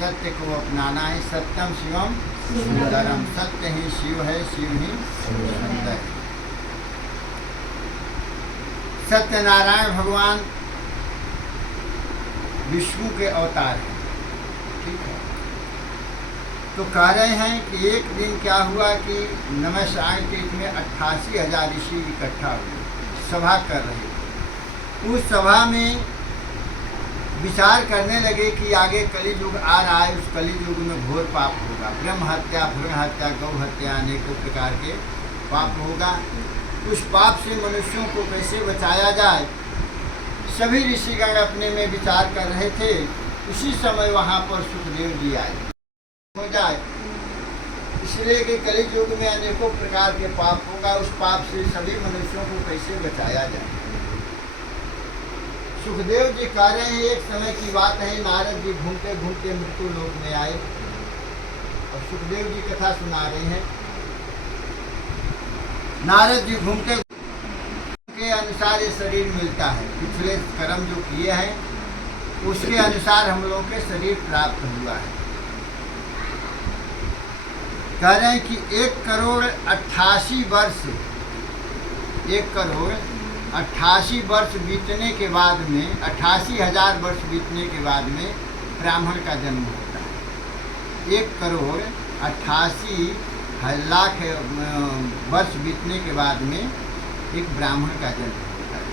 सत्य को अपनाना है। सत्यम शिवम सुंदरम, सत्य ही शिव है, शिव ही सुंदर है। सत्यनारायण भगवान विष्णु के अवतार हैं, ठीक है। तो कह रहे हैं कि एक दिन क्या हुआ कि नमस्कार तीर्थ में 88,000 ऋषि इकट्ठा हुए, सभा कर रहे थे। उस सभा में विचार करने लगे कि आगे कली युग आ रहा है, उस कली युग में घोर पाप होगा, ब्रह्म हत्या, भ्रूण हत्या, गौ हत्या, अनेकों प्रकार के पाप होगा। उस पाप से मनुष्यों को कैसे बचाया जाए, सभी ऋषिगण अपने में विचार कर रहे थे। उसी समय वहाँ पर सुखदेव जी आए। हो जाए इसलिए कि कली युग में अनेकों प्रकार के पाप होगा, उस पाप से सभी मनुष्यों को कैसे बचाया जाए। सुखदेव जी कह रहे हैं, एक समय की बात है, नारद जी घूमते घूमते मृत्यु लोक में आए और सुखदेव जी कथा सुना रहे हैं। नारद जी घूमते के अनुसार ये शरीर मिलता है, पिछले कर्म जो किए हैं उसके अनुसार हम लोगों के शरीर प्राप्त हुआ है। कह रहे हैं कि 1,88,00,000 वर्ष, 1,88,00,000 वर्ष बीतने के बाद में, 88,000 वर्ष बीतने के बाद में ब्राह्मण का जन्म होता है। 1,88,00,000 वर्ष बीतने के बाद में एक ब्राह्मण का जन्म होता है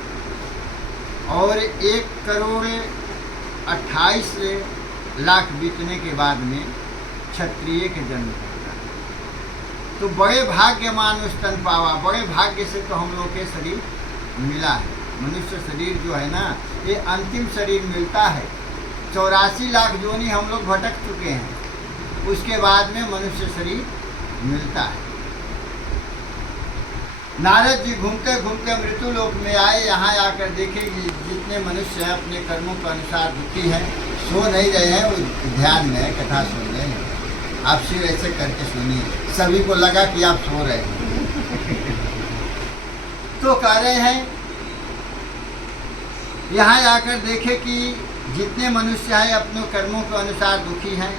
और 1,28,00,000 बीतने के बाद में क्षत्रिय के जन्म होता है। तो बड़े भाग्यमान स्तन पावा, बड़े भाग्य से तो हम लोग के शरीर मिला है। मनुष्य शरीर जो है ना, ये अंतिम शरीर मिलता है। 84 लाख योनि हम लोग भटक चुके हैं, उसके बाद में मनुष्य शरीर मिलता है। नारद जी घूमते घूमते मृत्यु लोक में आए। यहाँ आकर देखे कि जितने मनुष्य हैं अपने कर्मों के अनुसार दुखी हैं, सो नहीं रहे हैं, वो ध्यान में है, कथा सुन रहे हैं। आप सिर ऐसे करके सुनिए, सभी को लगा कि आप सो रहे हैं। तो कह रहे हैं, यहाँ आकर देखे कि जितने मनुष्य हैं अपने कर्मों के अनुसार दुखी हैं।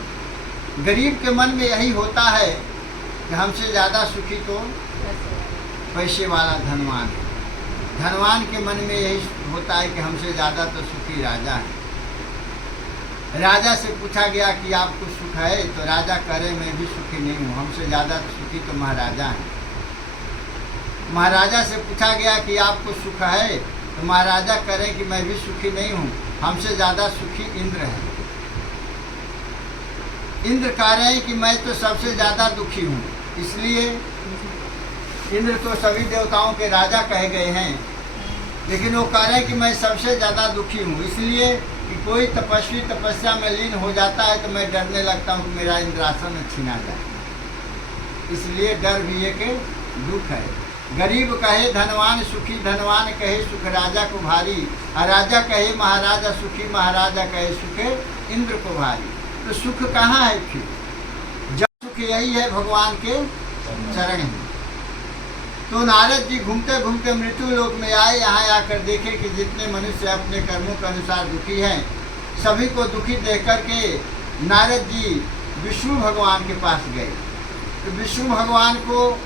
गरीब के मन में यही होता है कि हमसे ज़्यादा सुखी तो पैसे वाला धनवान है। धनवान के मन में यही होता है कि हमसे ज़्यादा तो सुखी राजा है। राजा से पूछा गया कि आपको सुख है, तो राजा करे मैं भी सुखी नहीं हूँ, हमसे ज़्यादा सुखी तो महाराजा है। महाराजा से पूछा गया कि आपको सुख है, तो महाराजा करें कि मैं भी सुखी नहीं हूँ, हमसे ज़्यादा सुखी इंद्र है। इंद्र कह रहे हैं कि मैं तो सबसे ज़्यादा दुखी हूँ। इसलिए इंद्र तो सभी देवताओं के राजा कहे गए हैं, लेकिन वो कह रहे हैं कि मैं सबसे ज़्यादा दुखी हूँ। इसलिए कि कोई तपस्वी तपस्या में लीन हो जाता है तो मैं डरने लगता हूँ कि मेरा इंद्रासन छीना जाए। इसलिए डर भी एक दुख है। गरीब कहे धनवान सुखी, धनवान कहे सुख राजा को भारी, राजा कहे महाराजा सुखी, महाराजा कहे सुखे इंद्र को भारी। तो सुख कहाँ है फिर? जब सुख यही है भगवान के चरण हैं। तो नारद जी घूमते घूमते मृत्यु लोक में आए। यहाँ आकर देखे कि जितने मनुष्य अपने कर्मों के अनुसार दुखी हैं, सभी को दुखी देख करके नारद जी विष्णु भगवान के पास गए। तो विष्णु भगवान को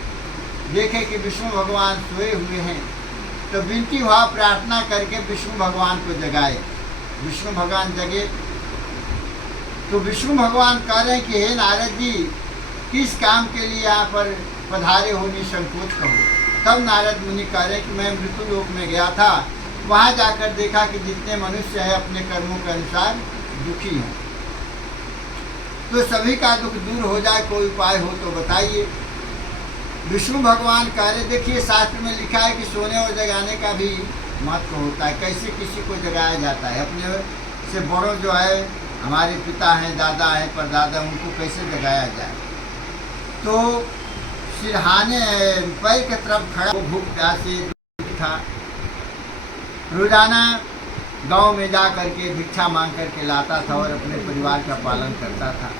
देखे कि विष्णु भगवान सोए हुए हैं, तो विनती भाव प्रार्थना करके विष्णु भगवान को जगाए। विष्णु भगवान जगे तो विष्णु भगवान कह रहे हैं कि हे नारद जी, किस काम के लिए यहाँ पर पधारे हो, निसंकोच कहो। तब नारद मुनि कह रहे हैं कि मैं मृत्यु लोक में गया था, वहाँ जाकर देखा कि जितने मनुष्य हैं अपने कर्मों के अनुसार दुखी हैं, तो सभी का दुख दूर हो जाए, कोई उपाय हो तो बताइए। विष्णु भगवान कह रहे, देखिए शास्त्र में लिखा है कि सोने और जगाने का भी महत्व होता है। कैसे किसी को जगाया जाता है? अपने से बड़ों जो है, हमारे पिता हैं, दादा हैं, परदादा, उनको कैसे जगाया जाए? तो सिरहाने पैर के तरफ खड़ा, वो भूख प्यासे था। रोजाना गांव में जा करके भिक्षा मांग करके लाता था और अपने परिवार का पालन करता था।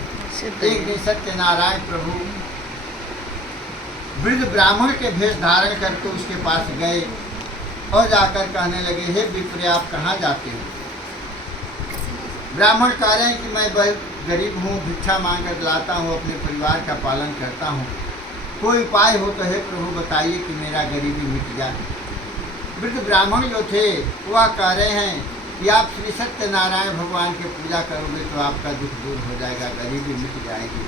एक दिन सत्यनारायण प्रभु वृद्ध ब्राह्मण के भेष धारण करके उसके पास गए और जाकर कहने लगे, हे विप्र, आप कहाँ जाते हो? ब्राह्मण कह रहे हैं कि मैं बहुत गरीब हूँ, भिक्षा मांग कर लाता हूँ, अपने परिवार का पालन करता हूँ, कोई उपाय हो तो हे प्रभु बताइए कि मेरा गरीबी मिट जाए। वृद्ध ब्राह्मण जो थे वह कह रहे हैं कि आप श्री सत्यनारायण भगवान की पूजा करोगे तो आपका दुख दूर हो जाएगा, गरीबी मिट जाएगी।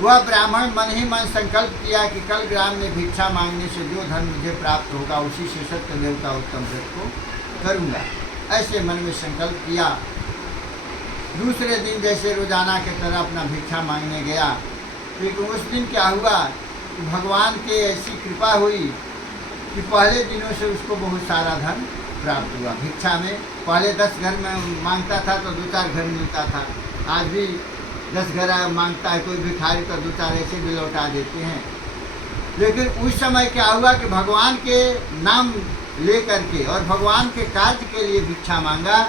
वह ब्राह्मण मन ही मन संकल्प किया कि कल ग्राम में भिक्षा मांगने से जो धन मुझे प्राप्त होगा उसी से सत्यदेव का उत्तम व्रत को करूँगा, ऐसे मन में संकल्प किया। दूसरे दिन जैसे रोजाना की तरह अपना भिक्षा मांगने गया, लेकिन उस दिन क्या हुआ कि भगवान की ऐसी कृपा हुई कि पहले दिनों से उसको बहुत सारा धन प्राप्त हुआ। भिक्षा में पहले 10 घर में मांगता था तो 2-4 घर मिलता था, आज भी 10 घर मांगता है कोई भिखारी तो 2-4 ऐसे भी लौटा देते हैं। लेकिन उस समय क्या हुआ कि भगवान के नाम ले करके और भगवान के कार्य के लिए भिक्षा मांगा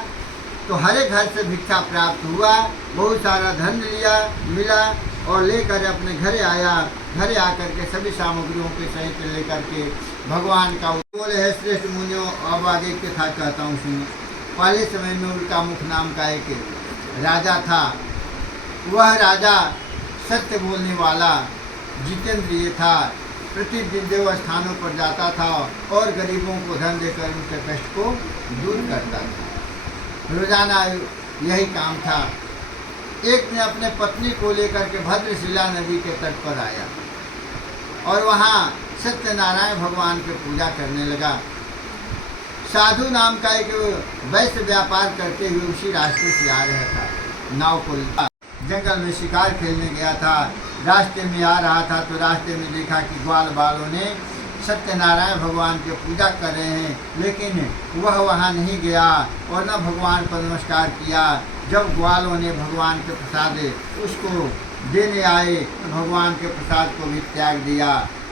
तो हर एक घर से भिक्षा प्राप्त हुआ, बहुत सारा धन मिला और लेकर अपने घरे आया। घरे आकर के सभी सामग्रियों के सहित लेकर के भगवान का बोले है श्रेष्ठ मुनियों। अब आगे के था कहता हूँ सुनो। पहले समय में उनका मुख नाम का एक राजा था। वह राजा सत्य बोलने वाला जितेंद्रिय था, प्रतिदिन देव स्थानों पर जाता था और गरीबों को धन देकर उनके कष्ट को दूर करता था। रोजाना यही काम था। एक ने अपने पत्नी को लेकर के भद्रशिला नदी के तट पर आया और वहाँ सत्यनारायण भगवान की पूजा करने लगा। साधु नाम का एक वैश्य व्यापार करते हुए उसी रास्ते से आ रहा था। नाव को जंगल में शिकार खेलने गया था, रास्ते में आ रहा था तो रास्ते में देखा कि ग्वाल बालों ने सत्यनारायण भगवान की पूजा कर रहे हैं, लेकिन वह वहाँ नहीं गया और न भगवान पर नमस्कार किया। जब ग्वालों ने भगवान के प्रसाद उसको देने आए तो भगवान के प्रसाद को भी त्याग दिया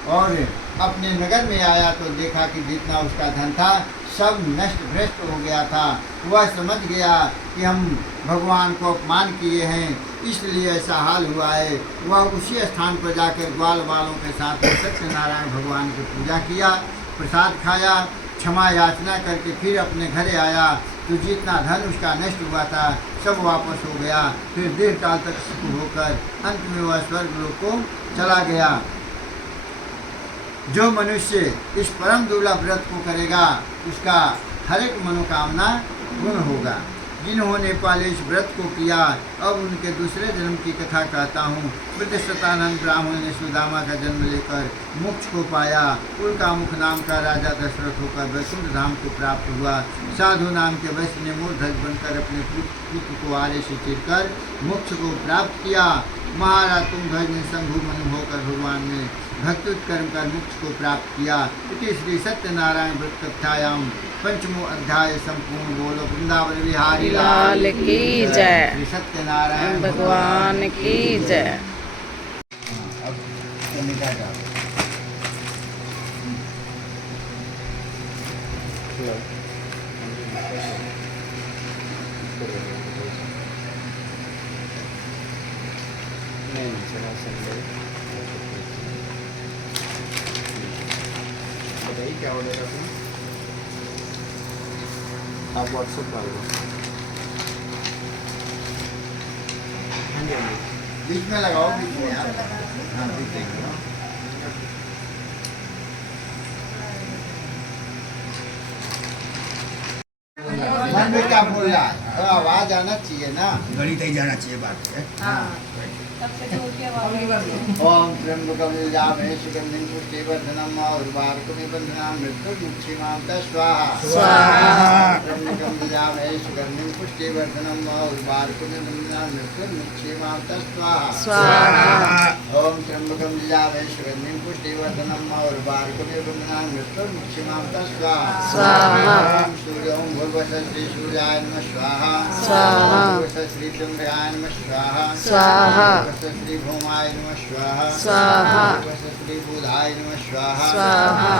और अपने नगर में आया तो देखा कि जितना उसका धन था सब नष्ट भ्रष्ट हो गया था। वह समझ गया कि हम भगवान को अपमान किए हैं, इसलिए ऐसा हाल हुआ है। वह उसी स्थान पर जाकर ग्वाल बालों के साथ सत्यनारायण भगवान की पूजा किया, प्रसाद खाया, क्षमा याचना करके फिर अपने घरे आया तो जितना धन उसका नष्ट हुआ था सब वापस हो गया। फिर दीर्घकाल तक सुख होकर अंत में वह स्वर्ग लोक को चला गया। जो मनुष्य इस परम दुर्लभ व्रत को करेगा उसका हर एक मनोकामना पूर्ण होगा। जिन्होंने पहले इस व्रत को किया अब उनके दूसरे जन्म की कथा कहता हूँ। प्रतिशतानंद ब्राह्मण ने सुदामा का जन्म लेकर मोक्ष को पाया। उनका मुख नाम का राजा दशरथ होकर वैकुंठ धाम को प्राप्त हुआ। साधु नाम के वैश्य ने मूर्धज बनकर अपने पुत्र को आरे से चिरकर मोक्ष को प्राप्त किया। महाराज तुम ध्वज ने शंभु मनु होकर भगवान ने भक्तुत्कर्म कर मोक्ष को प्राप्त किया। इति श्री सत्यनारायण व्रत कथायाम पंचमो अध्याय संपूर्ण। बोलो वृंदावन बिहारी लाल की जय, श्री सत्यनारायण भगवान की जय। अब निकाल जाओ। बताइए क्या ऑर्डर है अपना? आप व्हाट्सएप डाल दो। हाँ जी, बीच में लगाओ, बीच में यार। हाँ बीच में लगाओ। मन में क्या बोल रहा है? आवाज आना चाहिए ना, घड़ी तक जाना चाहिए बात है। ओम त्र्यंबकं यजामहे सुगंधिं पुष्टिवर्धनम् उर्वारुकमिबन्धनान् मृत्युर्मुक्षीमां स्वाहा स्वाहा। त्र्यंबकं यजामहे सुगंधिं पुष्टिवर्धनम् उर्वारुकमिबन्धनान् मृत्युर्मुक्षीमां स्वाहा स्वाहा। ओम त्र्यंबकं यजामहे सुगंधिं पुष्टिवर्धनम् उर्वारुकमिबन्धनान् मृत्युर्मुक्षीमां स्वाहा स्वाहा। ओम सूर्य ओम भूर्भुवः श्री सूर्याय नमः स्वाहा स्वाहा। भूर्भुवः श्री चंद्राय नमः स्वाहा स्वाहा। श्री भौमाय नमः स्वाहा स्वाहा। श्री बुधाय नमः स्वाहा स्वाहा।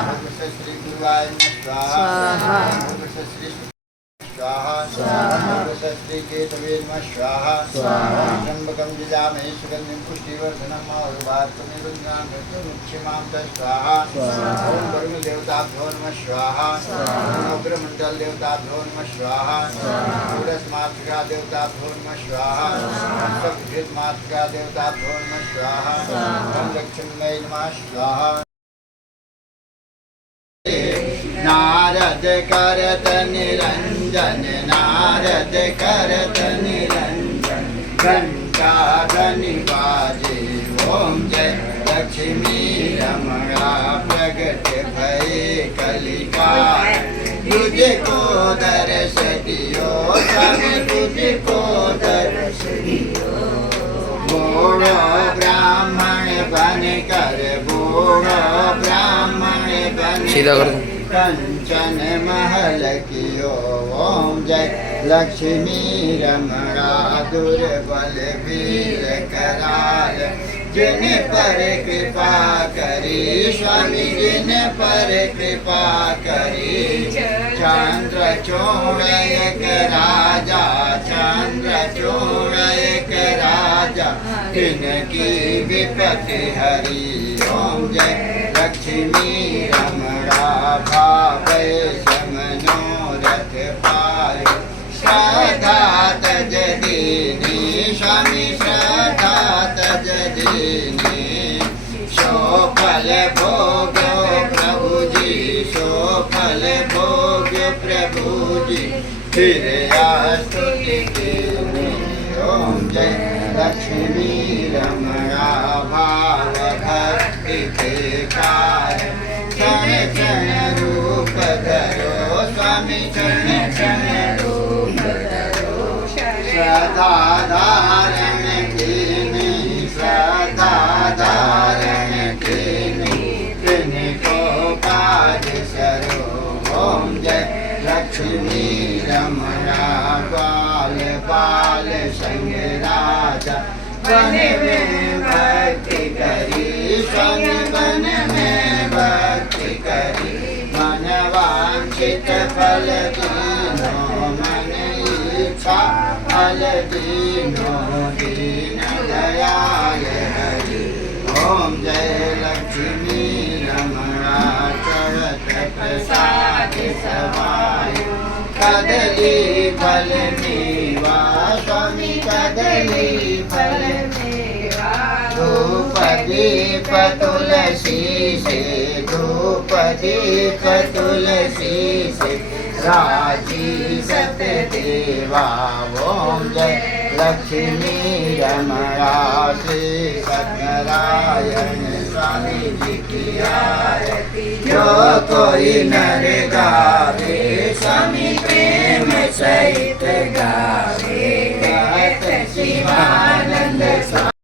श्री गुरुवाय नमः स्वाहा स्वाहा। श्री स्वाहा अमृतस्त्रीकेतवे नमः स्वाहा त्र्यंबकं यजामहे सुगन्धिं पुष्टिवर्धनम् और्वारुकमिरुद्रान्मुक्षिमां च स्वाहा ओम वरुणदेवताभ्यो नमः स्वाहा ओम अग्रमण्डल देवताभ्यो नमः स्वाहा षोडशमातृका देवताभ्यो नमः स्वाहा सप्तमातृका देवताभ्यो नमः स्वाहा ओम लक्ष्मीमय नमः स्वाहा। नारद करत निरंजन नारद करत निरंजन घंटा धनि बाजे ओम जय लक्ष्मी रमणा प्रगट भये कलिकाल तुझको दर्श दियो स्वामी तुझको दर्श दियो बूढ़ो ब्राह्मण बन कर बूढ़ो ब्राह्मण बन सीधा कर दो। कंचन महल कियो ओम जय लक्ष्मी रमणा दुर्बल वीर कराल जिन पर कृपा करी स्वामी जिन पर कृपा करी चंद्र चोड़क राजा चंद्र चोड़क राजा तिनकी विपत्ति हरी ओम जय लक्ष्मी रमणा भावै समनोरथ पाय श्रद्धा तज दीनी स्वामी श्रद्धा तज दीनी सो फल भोग्यो प्रभु जी सो फल भोग्यो प्रभु जी फिर स्तुति कीनी ओम जय लक्ष्मी रमणा भाव भक्ति के कारण क्षण क्षण रूप धरो स्वामी क्षण क्षण रूप धरो श्रद्धा धारण कीनी श्रद्धा धारण कीनी तिनको पाद सरो ओम जय लक्ष्मी रमणा बाल बाल संग राजा वन में भक्ति करी स्वामी वन में भक्ति करी मन वांछित फल दीनो मन इच्छा फल दीनो दीन दयाल हरि ओम जय लक्ष्मी रमणा चढ़त प्रसाद समाय कदली फल मेवा स्वामी कदली फल मेवा धूप दीप तुलसी से धूप दीप तुलसी से राजी सतदेवा ओम जय लक्ष्मी रमणा श्री सत्यनारायण स्वामी जी की आरती जो कोई नर गावे स्वामी प्रेम सहित गावे कहत शिवा